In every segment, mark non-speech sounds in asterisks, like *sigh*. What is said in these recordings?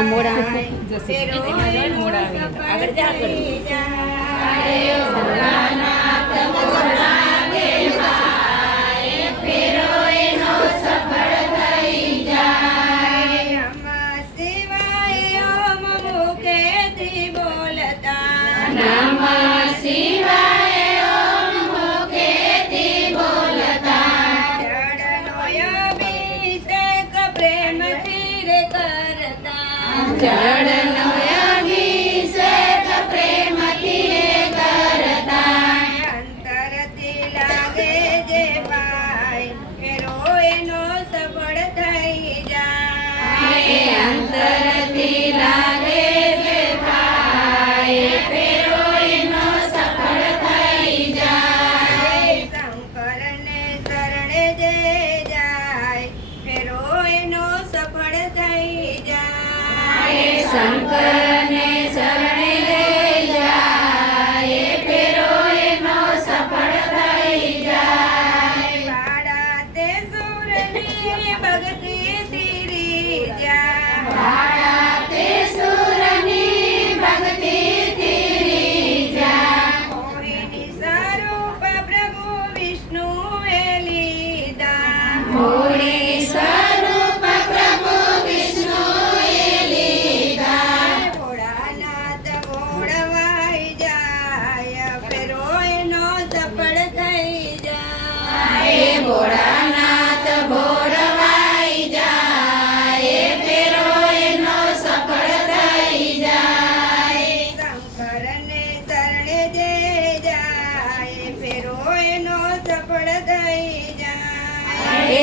*laughs* Yo sí. Pero el A ver, ya. Yeah. શંકરને શરણે લઈ જાય. ફેરો એનો સફળ થઈ જાય. વાડા તે સુરની ભક્તિ ભોળાનાથ ભોળવાઈ જાય ફેરો એનો સફળ થઈ જાય. શંકરને શરણે જે જાય ફેરો એનો સફળ થઈ જાય. હે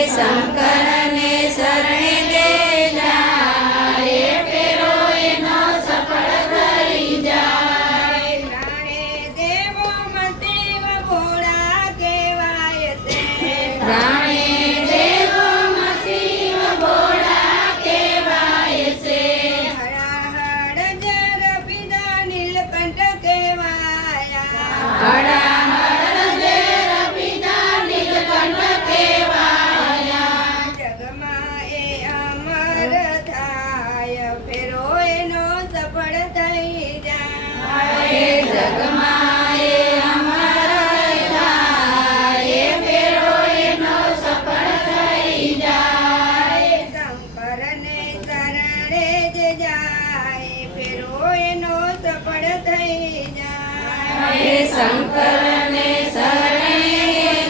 જ જાય ફેરો એનો સફળ થઈ જાય. શંકરને શરણે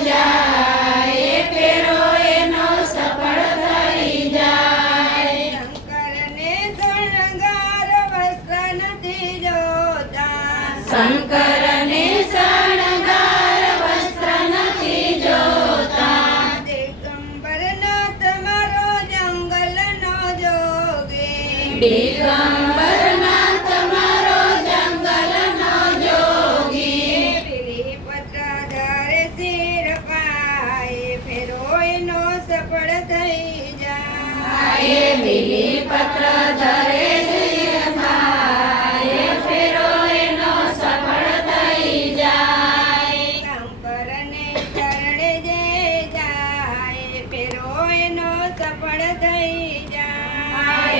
જાય ફેરો એનો સફળ થઈ જાય. શંકરને શણગાર વસ્ત્ર નથી જોતા. શંકરને દિગંબરના તમારો જંગલનો જોગી પીલીપત્ર ધરે શિર પાય ફેરો એનો સફળ થઈ જાય. બીલી પત્ર ધરે શિર ભાઈ ફેરો એનો સફળ થઈ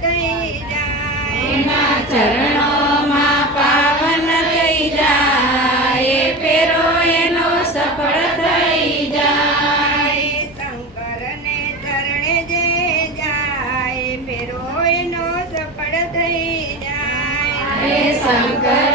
થઈ જાય એના ચરણોમાં પાવન થઈ જાય ફેરો એનો સફળ થઈ જાય શંકરને શરણે જે જાય ફેરો એનો સફળ થઈ જાય શંકર